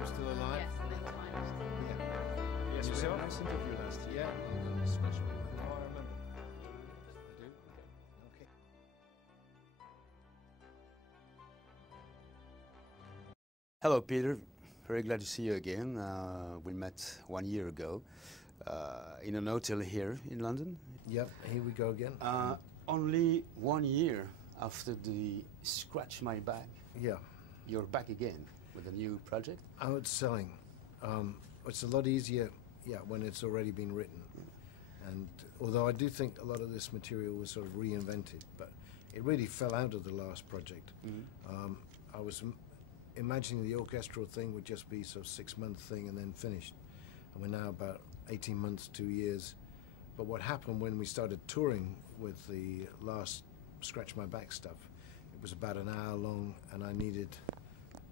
I'm still alive. Yes, and then the line was still. Yeah. Yes, we Yourself? had a nice interview last year. Yeah. On Scratch My Back. No, I remember. I do. Okay. Hello, Peter. Very glad to see you again. We met 1 year ago in an hotel here in London. Yep, here we go again. Only 1 year after the Scratch My Back, Yeah. you're back again with a new project. Outselling. It's a lot easier, yeah, when it's already been written. And although I do think a lot of this material was sort of reinvented, but it really fell out of the last project. I was imagining the orchestral thing would just be sort of 6-month thing and then finished. And we're now about 18 months, 2 years. But what happened when we started touring with the last Scratch My Back stuff, it was about an hour long and I needed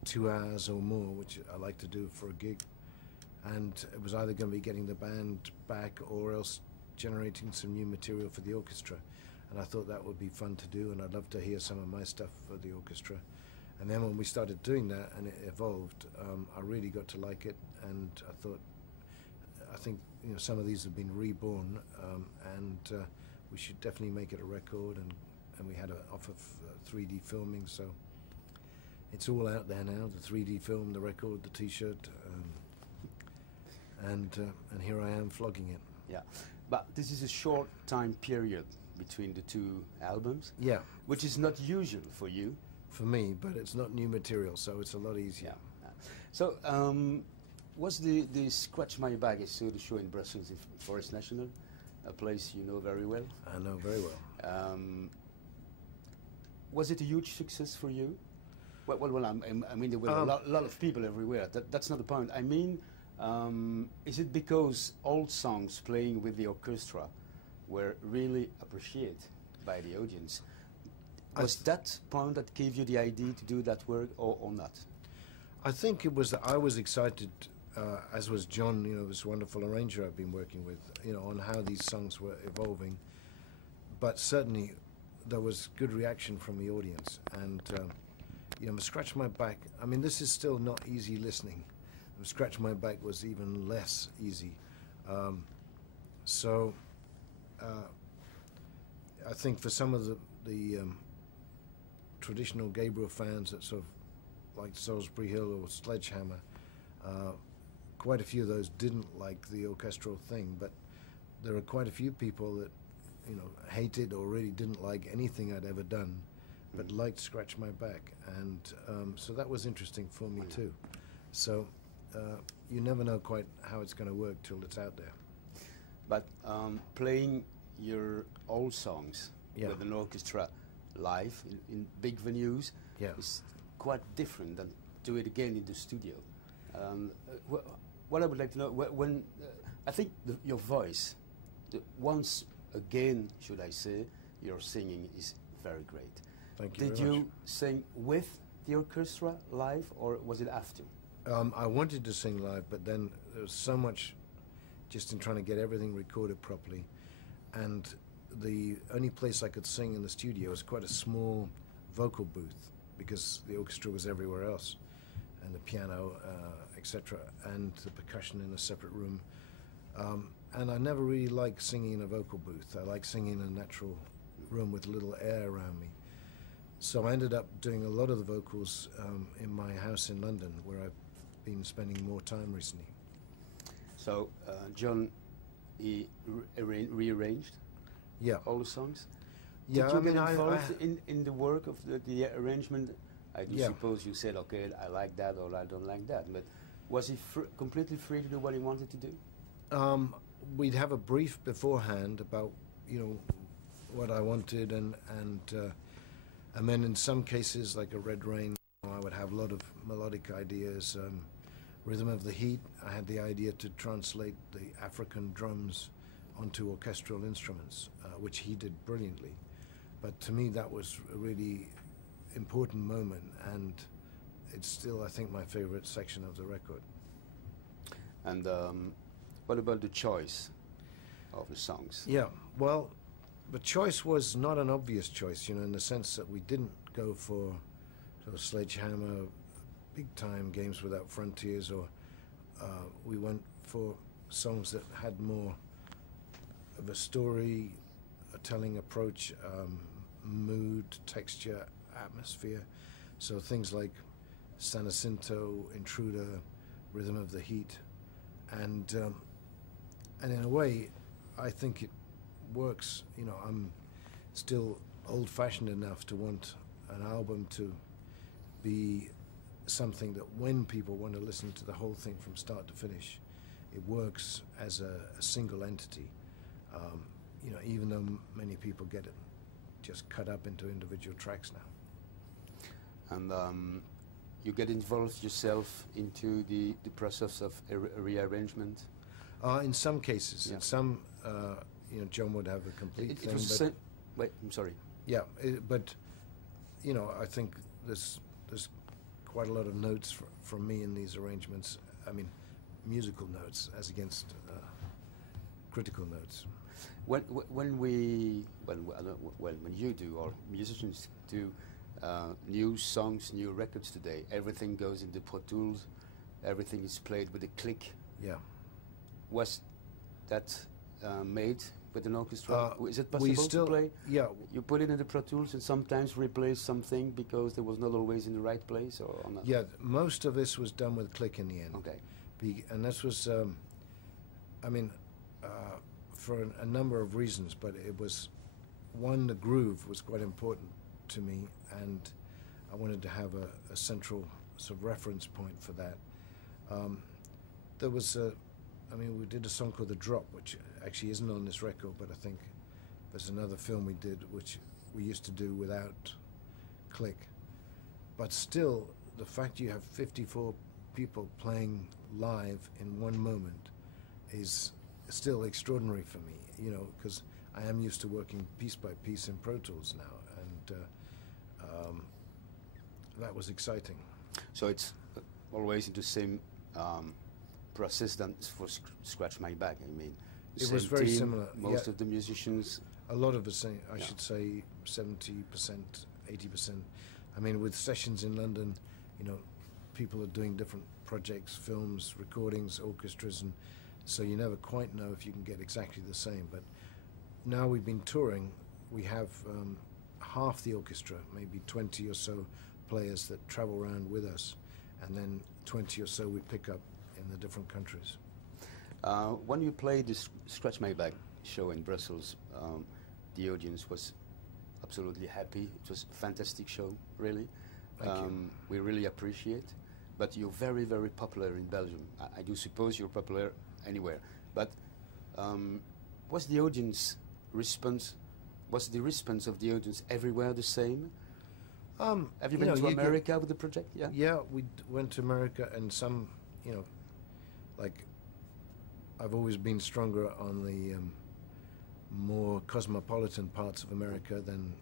2 hours or more, which I like to do for a gig. And it was either going to be getting the band back or else generating some new material for the orchestra. And I thought that would be fun to do, and I'd love to hear some of my stuff for the orchestra. And then when we started doing that and it evolved, I really got to like it, and I think you know, some of these have been reborn, and we should definitely make it a record, and we had an offer of 3D filming, so it's all out there now, the 3D film, the record, the t-shirt, and here I am flogging it. Yeah, but this is a short time period between the two albums. Yeah. Which is not usual for you. For me, but it's not new material, so it's a lot easier. Yeah. So, what's the Scratch My Back is the show in Brussels, in Forest National, a place you know very well. I know very well. Was it a huge success for you? Well, I mean, there were a lot of people everywhere. That's not the point. I mean, is it because old songs playing with the orchestra were really appreciated by the audience? Was that point that gave you the idea to do that work, or not? I think it was that I was excited, as was John, you know, this wonderful arranger I've been working with, you know, on how these songs were evolving. But certainly there was good reaction from the audience, and you know, Scratch My Back, I mean, this is still not easy listening. Scratch My Back was even less easy. So I think for some of the traditional Gabriel fans that sort of like Salisbury Hill or Sledgehammer, quite a few of those didn't like the orchestral thing, but there are quite a few people that, you know, hated or really didn't like anything I'd ever done, but liked Scratch My Back, and so that was interesting for me too. So you never know quite how it's going to work till it's out there. But playing your old songs with an orchestra live in big venues is quite different than do it again in the studio. What I would like to know, when I think your voice, once again, should I say, your singing is very great. Thank you Did very you much. sing with the orchestra live, or was it after? I wanted to sing live, but then there was so much just in trying to get everything recorded properly, and the only place I could sing in the studio was quite a small vocal booth because the orchestra was everywhere else, and the piano, etc., and the percussion in a separate room. And I never really liked singing in a vocal booth. I like singing in a natural room with a little air around me. So I ended up doing a lot of the vocals in my house in London, where I've been spending more time recently. So John, he rearranged all the songs? Yeah, Did you I mean, get involved in the work of the arrangement? I do suppose you said, okay, I like that or I don't like that, but was he completely free to do what he wanted to do? We'd have a brief beforehand about, you know, what I wanted, and then in some cases, like a Red Rain, I would have a lot of melodic ideas. Rhythm of the Heat, I had the idea to translate the African drums onto orchestral instruments, which he did brilliantly. But to me, that was a really important moment, and it's still, I think, my favorite section of the record. And what about the choice of the songs? Yeah, well, the choice was not an obvious choice, you know, in the sense that we didn't go for sort of Sledgehammer, big time Games Without Frontiers, or we went for songs that had more of a story, a telling approach, mood, texture, atmosphere. So things like San Jacinto, Intruder, Rhythm of the Heat, and in a way, I think it works. You know, I'm still old-fashioned enough to want an album to be something that when people want to listen to the whole thing from start to finish, it works as a single entity. You know, even though many people get it just cut up into individual tracks now. And you get involved yourself into the process of rearrangement? In some cases. Yeah. In some, you know, John would have a complete It thing. was the same. Wait, I'm sorry. Yeah, but you know, I think there's quite a lot of notes from me in these arrangements. I mean, musical notes as against critical notes. When you do, or musicians do, new songs, new records today, everything goes into Pro Tools, everything is played with a click. Yeah. Was that made with an orchestra? Is it we possible still, to play? Yeah. You put it in the Pro Tools and sometimes replace something because there was not always in the right place, or not? Yeah, most of this was done with click in the end. Okay. And this was, I mean, for a number of reasons, but it was, one, the groove was quite important to me, and I wanted to have a central sort of reference point for that. There was I mean, we did a song called The Drop, which actually isn't on this record, but I think there's another film we did which we used to do without click. But still, the fact you have 54 people playing live in one moment is still extraordinary for me, you know, because I am used to working piece by piece in Pro Tools now, and that was exciting. So it's always in the same process than for Scratch My Back. I mean, it was very similar. Most yeah. of the musicians. A lot of us, I Yeah. should say, 70%, 80%. I mean, with sessions in London, you know, people are doing different projects, films, recordings, orchestras, and so you never quite know if you can get exactly the same. But now we've been touring, we have half the orchestra, maybe 20 or so players that travel around with us, and then 20 or so we pick up in the different countries. When you played this Scratch My Back show in Brussels, the audience was absolutely happy. It was a fantastic show, really. Thank you. We really appreciate. But you're very, very popular in Belgium. I do suppose you're popular anywhere. But was the audience response? Was the response of the audience everywhere the same? Have you been to America with the project? Yeah. Yeah, we went to America, and some, you know, like, I've always been stronger on the more cosmopolitan parts of America than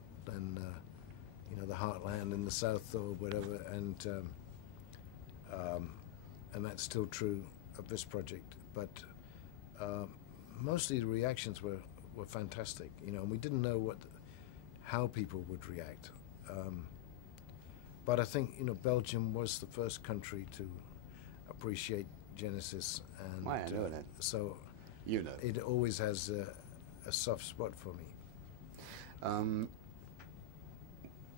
you know, the heartland in the south or whatever, and that's still true of this project. But mostly the reactions were fantastic, you know, and we didn't know how people would react. But I think, you know, Belgium was the first country to appreciate Genesis, and Why, I know that. so You know. it always has a soft spot for me.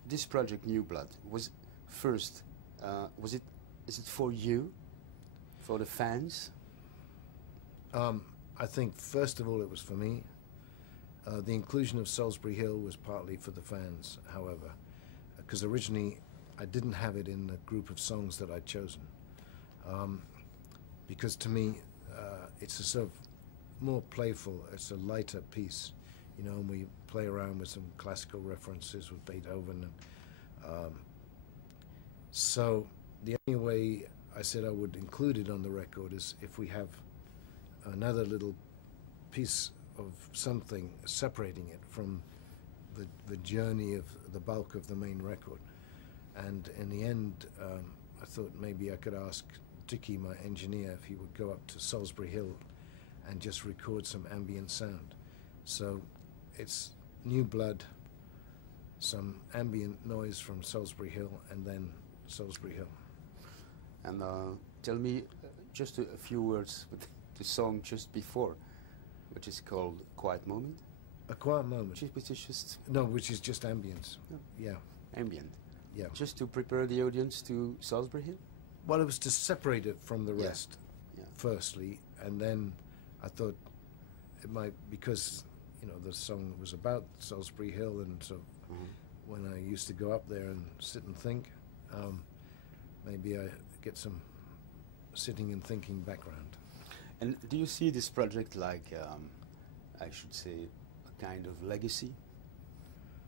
This project, New Blood, was first. Is it for you, for the fans? I think first of all it was for me. The inclusion of Salisbury Hill was partly for the fans, however, because originally I didn't have it in the group of songs that I'd chosen. Because to me, it's a sort of more playful, it's a lighter piece, you know, and we play around with some classical references with Beethoven. And, so the only way I said I would include it on the record is if we have another little piece of something separating it from the journey of the bulk of the main record. And in the end, I thought maybe I could ask Dickie, my engineer, if he would go up to Salisbury Hill and just record some ambient sound. So it's New Blood, some ambient noise from Salisbury Hill, and then Salisbury Hill. And tell me just a few words with the song just before, which is called Quiet Moment. A Quiet Moment. Which is just No, which is just ambience. Yeah. ambient. Yeah. Just to prepare the audience to Salisbury Hill? Well, it was to separate it from the Yeah. rest, Yeah. firstly, and then I thought it might, because, you know, the song was about Salisbury Hill, and so when I used to go up there and sit and think, maybe I get some sitting and thinking background. And do you see this project like, I should say, a kind of legacy?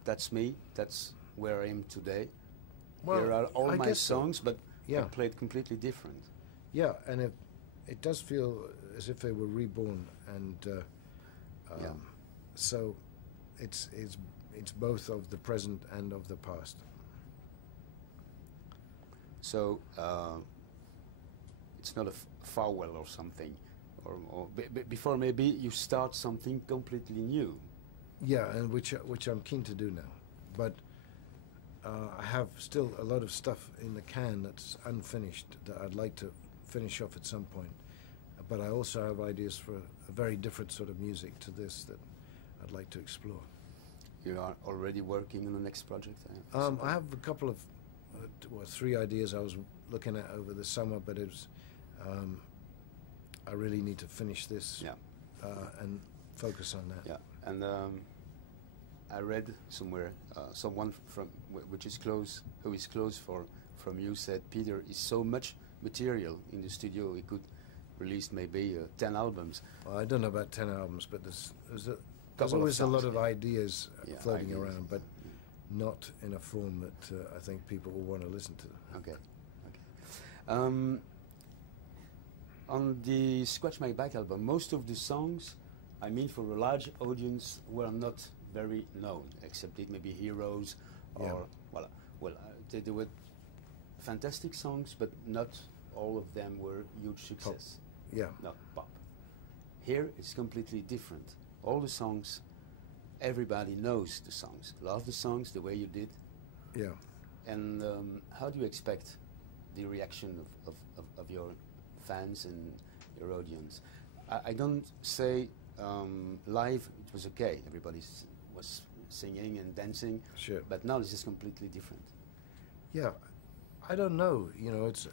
That's me. That's where I am today. Well, Here are all I my guess so. songs, but Yeah. played completely different. Yeah, and it does feel as if they were reborn, and Yeah. so it's both of the present and of the past. So it's not a farewell or something, or before maybe you start something completely new. Yeah, and which I'm keen to do now, but I have still a lot of stuff in the can that's unfinished that I'd like to finish off at some point. But I also have ideas for a very different sort of music to this that I'd like to explore. You are already working on the next project? I have a couple of, three ideas I was looking at over the summer, but it was, I really need to finish this Yeah. and focus on that. Yeah, and I read somewhere someone from which is close, who is close from you, said Peter is so much material in the studio he could release maybe 10 albums. Well, I don't know about 10 albums, but there's Couple of always a lot songs, of yeah. ideas Yeah, floating ideas, around, but not in a form that I think people will want to listen to. Okay, okay. On the Scratch My Back album, most of the songs, I mean, for a large audience, were not very known, except it maybe Heroes or Yeah. well, they were fantastic songs, but not all of them were huge success. Yeah, Not pop. Here it's completely different. All the songs, everybody knows the songs, love the songs the way you did. yeah. And how do you expect the reaction of your fans and your audience? I don't say live it was okay, everybody was singing and dancing, Sure. but now this is completely different. Yeah, I don't know. You know, it's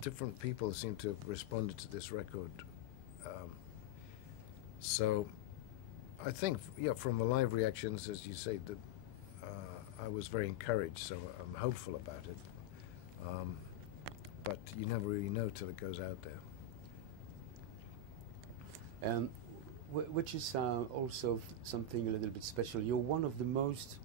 different people seem to have responded to this record. So I think, yeah, from the live reactions, as you say, that I was very encouraged. So I'm hopeful about it. But you never really know till it goes out there. And which is also something a little bit special. You're one of the most,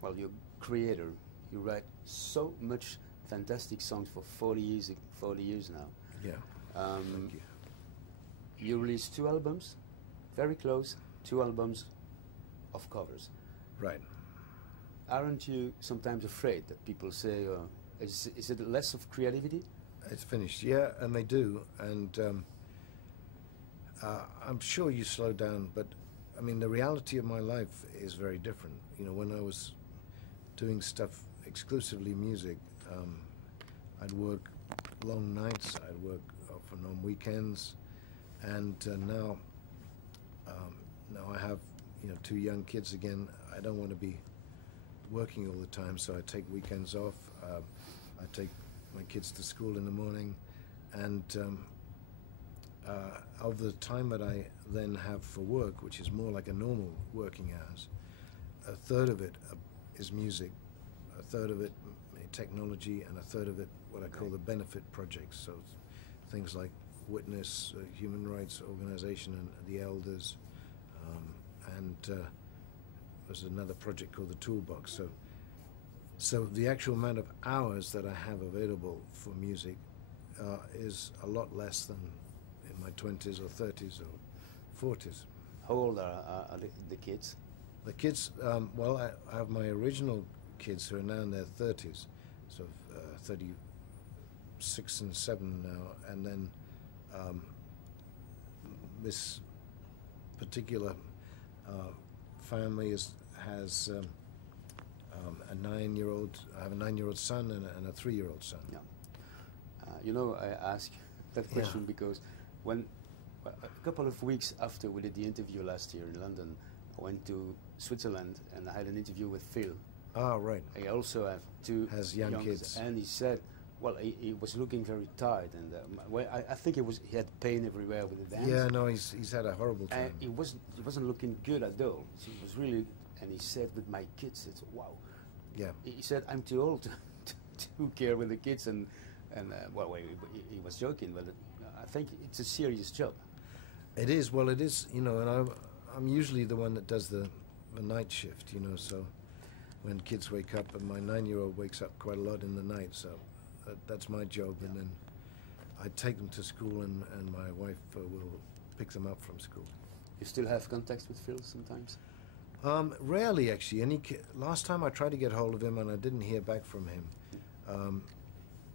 well, you're creator. You write so much fantastic songs for 40 years now. Yeah. Thank you. You released 2 albums, very close, 2 albums of covers. Right. Aren't you sometimes afraid that people say, is it less of creativity? It's finished. Yeah, and they do. And I'm sure you slow down, but I mean, the reality of my life is very different. You know, when I was doing stuff exclusively music, I'd work long nights, I'd work often on weekends, and now I have, you know, 2 young kids again. I don't want to be working all the time, so I take weekends off. I take my kids to school in the morning, and of the time that I then have for work, which is more like a normal working hours, a third of it is music, a third of it technology, and a third of it what I call the benefit projects. So things like Witness, human rights organization, and the Elders, and there's another project called the Toolbox. So the actual amount of hours that I have available for music is a lot less than in my 20s or 30s or 40s. How old are the kids? The kids, well, I have my original kids who are now in their 30s, so 36 and 7 now, and then this particular family has a 9-year-old. I have a 9-year-old son and a 3-year-old son. Yeah. You know, I ask that question because when a couple of weeks after we did the interview last year in London, I went to Switzerland and I had an interview with Phil. Ah, right. I also have two Has young kids. and he said, well, he was looking very tired, and well, I think he had pain everywhere with the dance. Yeah, no, he's had a horrible time. He wasn't looking good at all. So he was really, and he said, with my kids, it's wow. Yeah. He said, I'm too old to care with the kids, and well, he was joking, but I think it's a serious job. It is. Well, it is. You know, and I'm usually the one that does the night shift. You know, so when kids wake up, and my 9-year-old wakes up quite a lot in the night, so that's my job. And then I take them to school, and my wife will pick them up from school. You still have contacts with Phil sometimes? Rarely, actually. Last time I tried to get hold of him, and I didn't hear back from him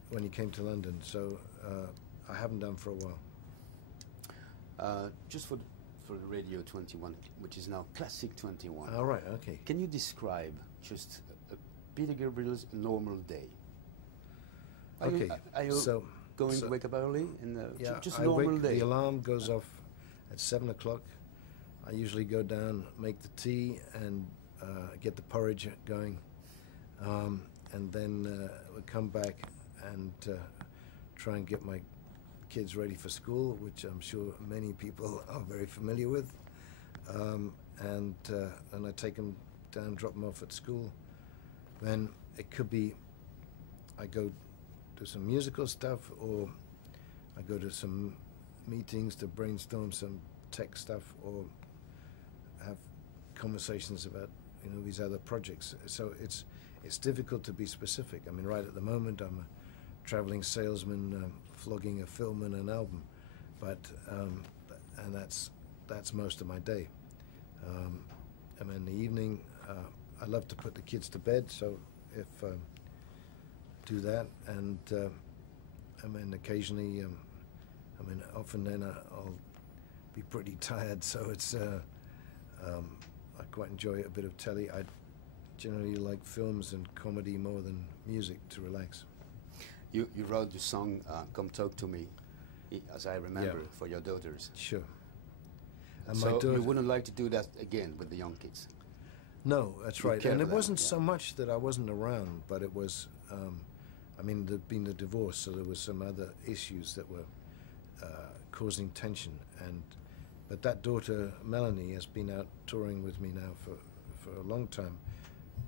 when he came to London. So I haven't done for a while. Just for Radio 21, which is now Classic 21. All right. Okay. Can you describe just Peter Gabriel's normal day? Are you going to wake up early? Yeah, just a normal day. The alarm goes off at 7 o'clock. I usually go down, make the tea, and get the porridge going, and then we come back and try and get my kids ready for school, which I'm sure many people are very familiar with, and I take them down, drop them off at school. Then it could be I go do some musical stuff, or I go to some meetings to brainstorm some tech stuff, or have conversations about these other projects. So it's difficult to be specific. I mean, right at the moment I'm a traveling salesman flogging a film and an album, but and that's most of my day. And in the evening I love to put the kids to bed, so if do that, and I mean occasionally I mean often then I'll be pretty tired, so it's I quite enjoy a bit of telly. I generally like films and comedy more than music to relax. You wrote the song Come Talk to Me, as I remember, for your daughters. Sure. And so you wouldn't like to do that again with the young kids? No, that's right. And it wasn't so much that I wasn't around, but it was, I mean, there'd been the divorce, so there was some other issues that were causing tension. But that daughter, Melanie, has been out touring with me now for a long time,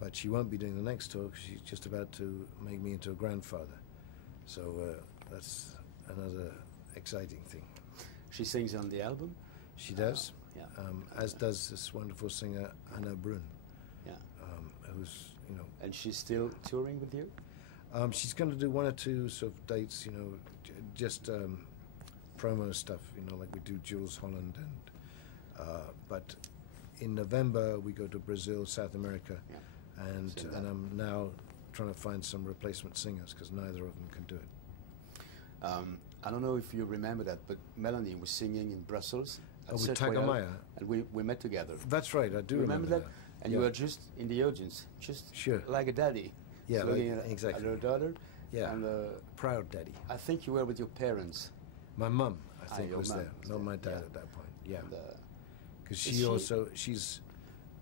but she won't be doing the next tour because she's just about to make me into a grandfather. So that's another exciting thing. She sings on the album? She does, as yeah. does this wonderful singer, Anna Brun, who's, And she's still touring with you? She's going to do one or two sort of dates, just promo stuff, like we do Jules Holland, and but in November we go to Brazil, South America, and I'm now trying to find some replacement singers because neither of them can do it. I don't know if you remember that, but Melanie was singing in Brussels. With Tagamaya. And we met together. That's right, I do remember that. And you were just in the audience, just sure, like a daddy. Yeah, exactly. At her daughter. Yeah, and proud daddy. I think you were with your parents. My mum, I think, was there. Not my dad at that point. Yeah, because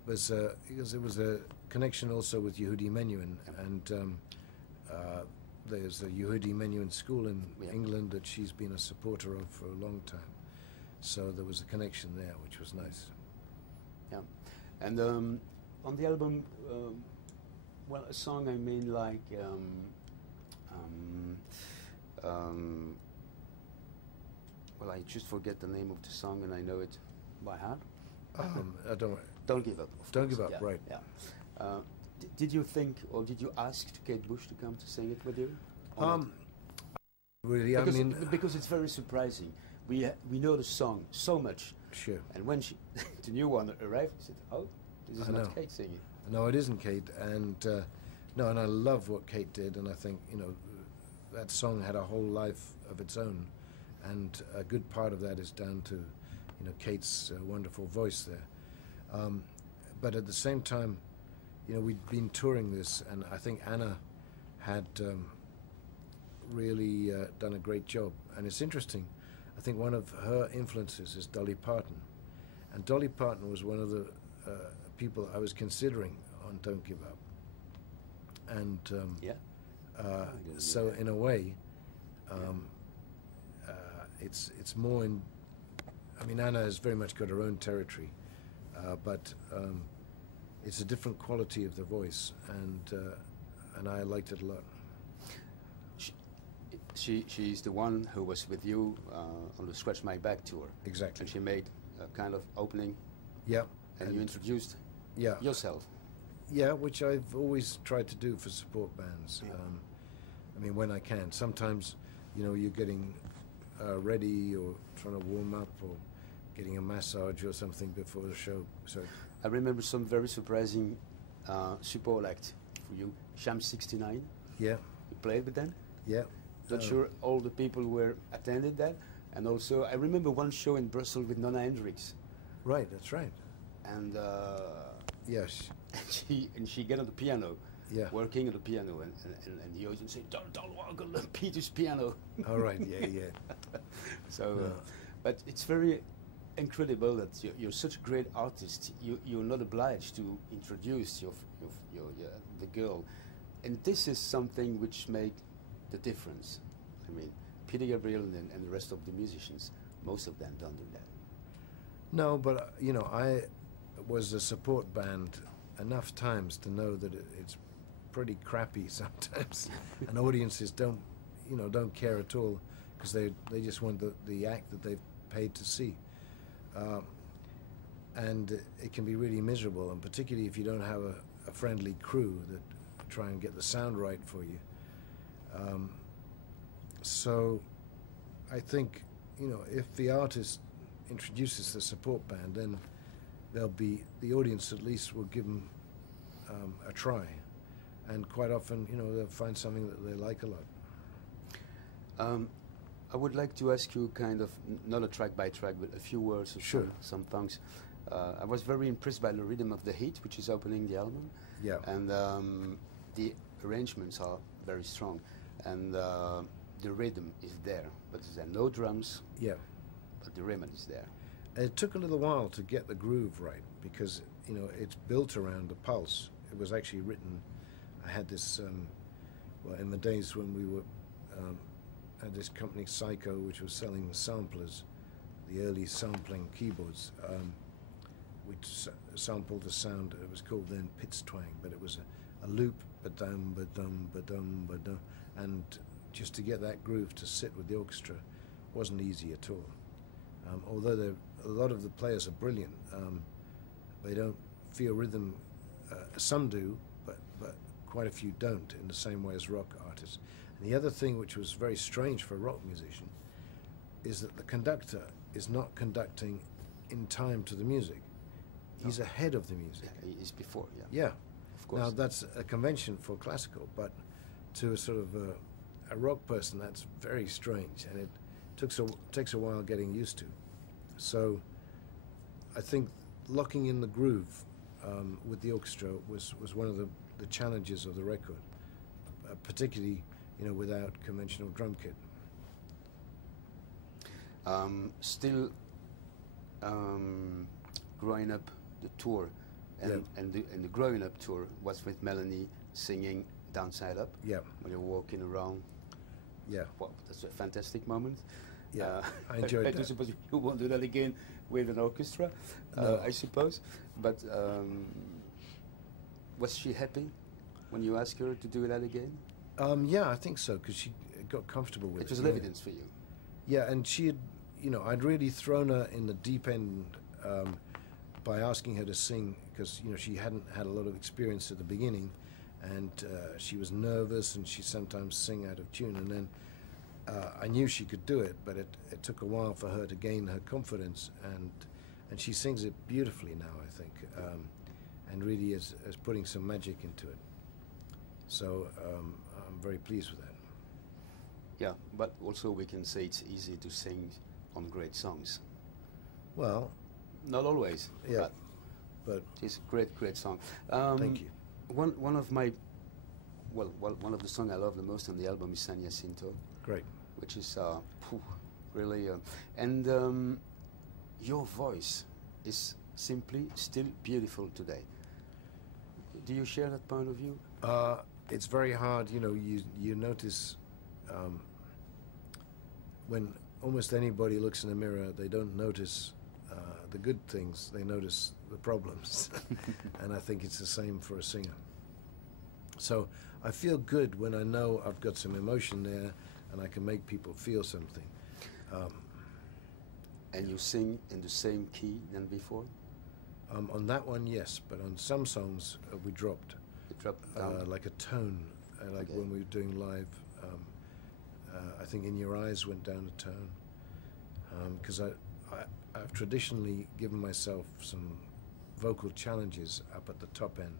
because it was a connection also with Yehudi Menuhin, and there's a Yehudi Menuhin school in England that she's been a supporter of for a long time. So there was a connection there, which was nice. Yeah, and on the album, well, a song I mean like. Well, I just forget the name of the song, and I know it by heart. Don't give up. Don't give up. Yeah, right. Yeah. Did you think, or did you ask Kate Bush to come to sing it with you? Really, because, I mean, because it's very surprising. We know the song so much. Sure. And when the new one arrived, I said, "Oh, this is not Kate singing." No, it isn't Kate, and no, and I love what Kate did, and I think that song had a whole life of its own, and a good part of that is down to Kate's wonderful voice there. But at the same time, you know, we'd been touring this, and I think Anna had really done a great job. And it's interesting, I think one of her influences is Dolly Parton. And Dolly Parton was one of the people I was considering on Don't Give Up. And so in a way, it's more in, I mean, Anna has very much got her own territory, but it's a different quality of the voice, and I liked it a lot. She's the one who was with you on the Scratch My Back tour. Exactly. And she made a kind of opening. Yeah. And you introduced yourself. Yeah, which I've always tried to do for support bands. Yeah. I mean, when I can. Sometimes, you know, you're getting ready or trying to warm up or getting a massage or something before the show. So I remember some very surprising support act for you. Sham 69. Yeah. You played with them? Yeah. Not sure all the people were attended that. And also, I remember one show in Brussels with Nona Hendricks. Right, that's right. And yes. and she get on the piano, working on the piano, and the audience say, "Don't walk on Peter's piano." All right, yeah. So, but it's very incredible that you're such a great artist. You're not obliged to introduce the girl, and this is something which makes the difference. I mean, Peter Gabriel and the rest of the musicians, most of them don't do that. No, but you know, I was a support band enough times to know that it's pretty crappy sometimes, and audiences don't care at all because they just want the act that they've paid to see, and it can be really miserable, and particularly if you don't have a friendly crew that try and get the sound right for you. So I think, you know, if the artist introduces the support band, then the audience at least will give them a try, and quite often, you know, they'll find something that they like a lot. I would like to ask you kind of, not a track by track, but a few words of some songs. I was very impressed by the rhythm of The Heat, which is opening the album. Yeah. And the arrangements are very strong, and the rhythm is there, but there are no drums. Yeah. But the rhythm is there. It took a little while to get the groove right because, you know, it's built around the pulse. It was actually written. I had this, well, in the days when we were had this company Psycho, which was selling samplers, the early sampling keyboards, which sampled the sound. It was called then Pitts twang, but it was a loop, ba-dum, ba-dum, ba-dum, ba-dum, and just to get that groove to sit with the orchestra wasn't easy at all. Although a lot of the players are brilliant, they don't feel rhythm. Some do, but quite a few don't in the same way as rock artists. And the other thing which was very strange for a rock musician is that the conductor is not conducting in time to the music. He's ahead of the music. Yeah, he's before, yeah. Yeah. Of course. Now that's a convention for classical, but to a sort of a rock person, that's very strange, and it takes a while getting used to. So I think locking in the groove with the orchestra was one of the challenges of the record, particularly, you know, without conventional drum kit. Still growing up the tour, and the growing up tour was with Melanie singing Downside Up. Yeah. When you're walking around. Yeah. Well, that's a fantastic moment. Yeah, I enjoyed that. I suppose you won't do that again with an orchestra, No. I suppose. But was she happy when you asked her to do that again? Yeah, I think so, because she got comfortable with it. It was an evidence for you. Yeah, and she had, you know, I'd really thrown her in the deep end by asking her to sing, because, you know, she hadn't had a lot of experience at the beginning, and she was nervous, and she'd sometimes sing out of tune, and then I knew she could do it, but it took a while for her to gain her confidence, and she sings it beautifully now, I think, and really is putting some magic into it. So I'm very pleased with that. Yeah, but also we can say it's easy to sing on great songs. Well, not always. yeah, but it's a great song. thank you. One of my one of the songs I love the most on the album is San Jacinto, Great. which is really and your voice is simply still beautiful today. Do you share that point of view? It's very hard, you know. You notice when almost anybody looks in a mirror, they don't notice the good things; they notice the problems. And I think it's the same for a singer. So I feel good when I know I've got some emotion there, and I can make people feel something. And you sing in the same key than before? On that one, yes, but on some songs we dropped. It dropped down? Like a tone, like Okay. when we were doing live. I think In Your Eyes went down a tone, because I've traditionally given myself some vocal challenges up at the top end,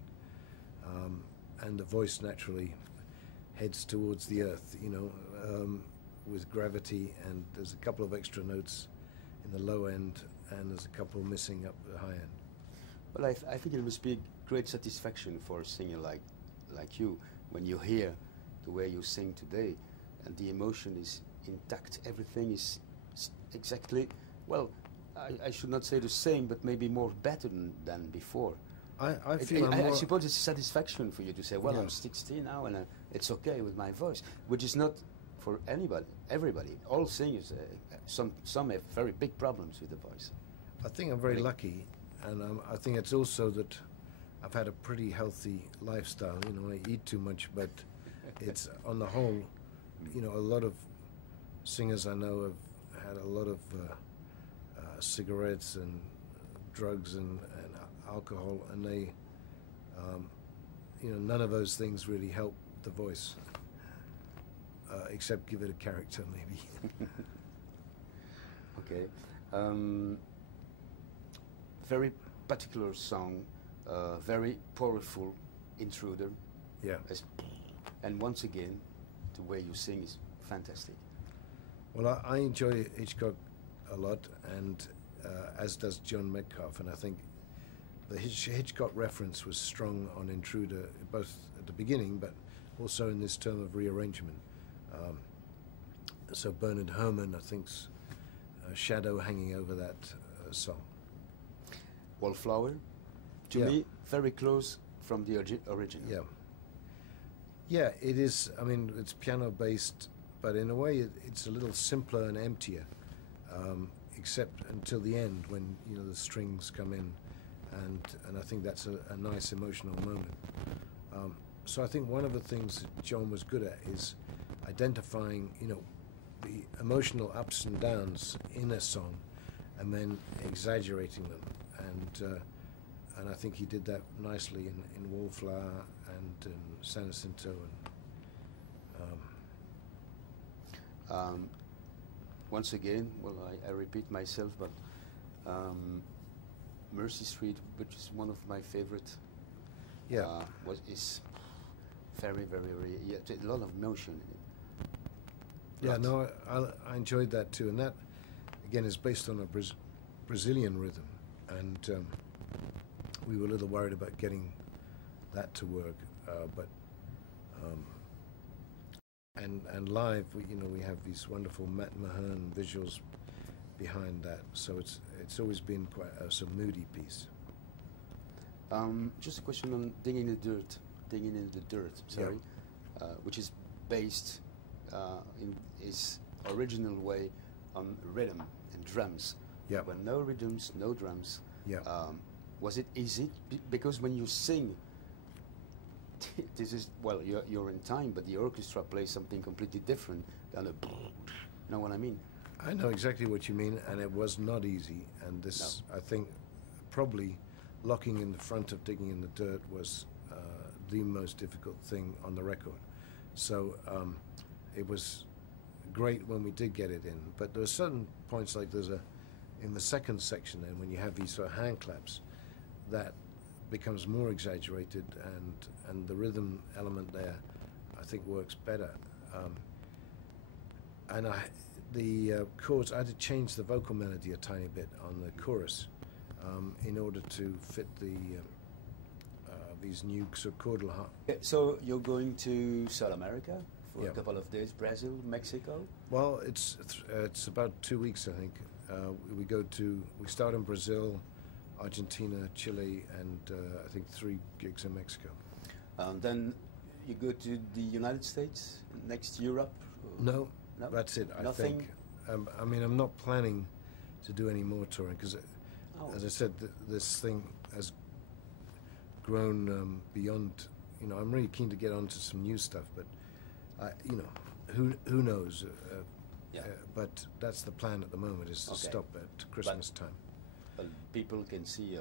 and the voice naturally heads towards the earth, you know, with gravity, and there's a couple of extra notes in the low end, and there's a couple missing up the high end. Well, I think it must be a great satisfaction for a singer like you when you hear the way you sing today, and the emotion is intact. Everything is exactly, well, I should not say the same, but maybe more better than before. I feel I suppose it's a satisfaction for you to say, well, Yeah. I'm 60 now, and it's okay with my voice, which is not for anybody, everybody. All singers, some have very big problems with the voice. I think I'm very lucky, and I think it's also that I've had a pretty healthy lifestyle. You know, I eat too much, but it's on the whole, you know, a lot of singers I know have had a lot of cigarettes and drugs and alcohol, and they, you know, none of those things really help the voice, except give it a character, maybe. Okay. Very particular song, very powerful intruder. Yeah. And once again, the way you sing is fantastic. Well, I enjoy Hitchcock a lot, and as does John Metcalf, and I think the Hitchcock reference was strong on Intruder, both at the beginning, but also in this term of rearrangement. So Bernard Herrmann, I think's a shadow hanging over that song. Wallflower, to Yeah. me, very close from the original. Yeah. Yeah, it is. I mean, it's piano-based, but in a way it's a little simpler and emptier, except until the end when, you know, the strings come in, and I think that's a nice emotional moment. So I think one of the things that John was good at is identifying, you know, the emotional ups and downs in a song, and then exaggerating them, and I think he did that nicely in Wallflower and in San Jacinto. Once again, well, I repeat myself, but Mercy Street, which is one of my favorite, Yeah. is very, yeah, a lot of emotion in it. Yeah, Lots. no, I enjoyed that too, and that again is based on a Brazilian rhythm, and we were a little worried about getting that to work, but and live, you know, we have these wonderful Matt Mahern visuals behind that, so it's always been quite a moody piece. Just a question on Digging in the Dirt, sorry, which is based in its original way on rhythm and drums. Yeah. There were no rhythms, no drums. Yeah. Was it easy? Because when you sing, this is, well, you're in time, but the orchestra plays something completely different than a, you know what I mean? I know exactly what you mean, and it was not easy, and this, I think, probably locking in the front of Digging in the Dirt was the most difficult thing on the record. So it was great when we did get it in, but there are certain points, like in the second section then, when you have these sort of hand claps, that becomes more exaggerated, and the rhythm element there, I think, works better. And the chords, I had to change the vocal melody a tiny bit on the chorus in order to fit the these nukes or caudal heart. So you're going to South America for Yeah. a couple of days, Brazil, Mexico? Well, it's about 2 weeks, I think. We start in Brazil, Argentina, Chile, and I think 3 gigs in Mexico. Then you go to the United States, next Europe? Or- No, No? that's it. Nothing? I think. I mean, I'm not planning to do any more touring because, Oh. as I said, this thing has grown beyond. You know, I'm really keen to get onto some new stuff, but who knows? Yeah. But that's the plan at the moment: is to Okay. stop at Christmas time. Well, people can see,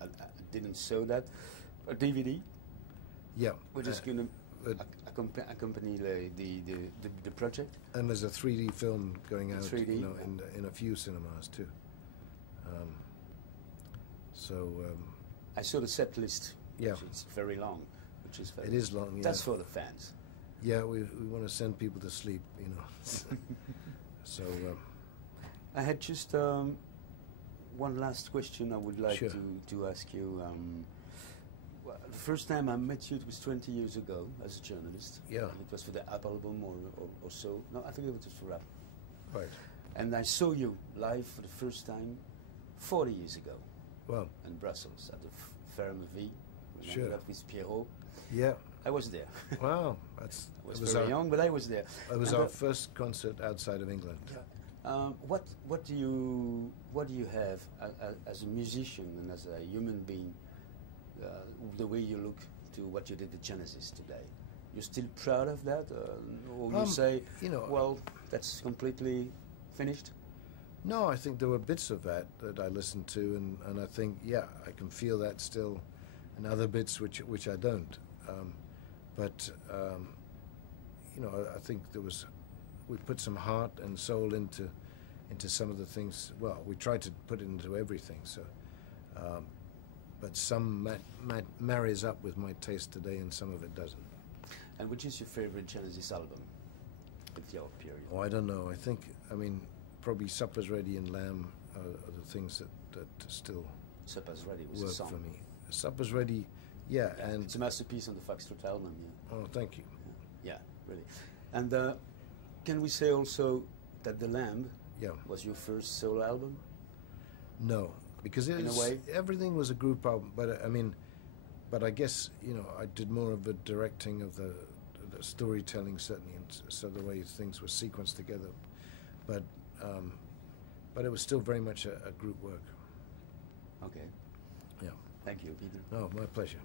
I didn't show that, a DVD, Yeah. which is going to but- accompany the project. And there's a 3D film going out, 3D, you know, in a few cinemas too. I saw the set list. Yeah. Which is very long, which is very. It is long. Yeah. That's for the fans. Yeah, we want to send people to sleep, you know. So I had just one last question I would like Sure. to ask you. Well, the first time I met you, it was 20 years ago as a journalist. Yeah. It was for the App album or so. No, I think it was for App. right. And I saw you live for the first time 40 years ago Well, in Brussels at the Ferme V. Remember Sure. that with Pierrot? yeah. I was there. Wow, I was it was very our, young, but I was there. It was And, our first concert outside of England. what do you have as a musician and as a human being? The way you look to what you did at Genesis today, you're still proud of that, or you say, you know, well, that's completely finished? No, I think there were bits of that I listened to, and I think, yeah, I can feel that still, and other bits which I don't. You know, I think we put some heart and soul into some of the things. Well, we tried to put it into everything. So, but some marries up with my taste today, and some of it doesn't. And which is your favorite Genesis album with your period? Oh, I don't know. I mean, probably Supper's Ready and Lamb are the things that still Supper's Ready was a work song. for me. Supper's Ready, yeah, and It's a masterpiece on the Foxtrot album, yeah. oh, thank you. Yeah, really. And can we say also that The Lamb Yeah, was your first solo album? no, because In a way? everything was a group album. But I guess, you know, I did more of the directing of the storytelling certainly, and so the way things were sequenced together. But it was still very much a group work. Okay. Yeah. Thank you, Peter. Oh, my pleasure.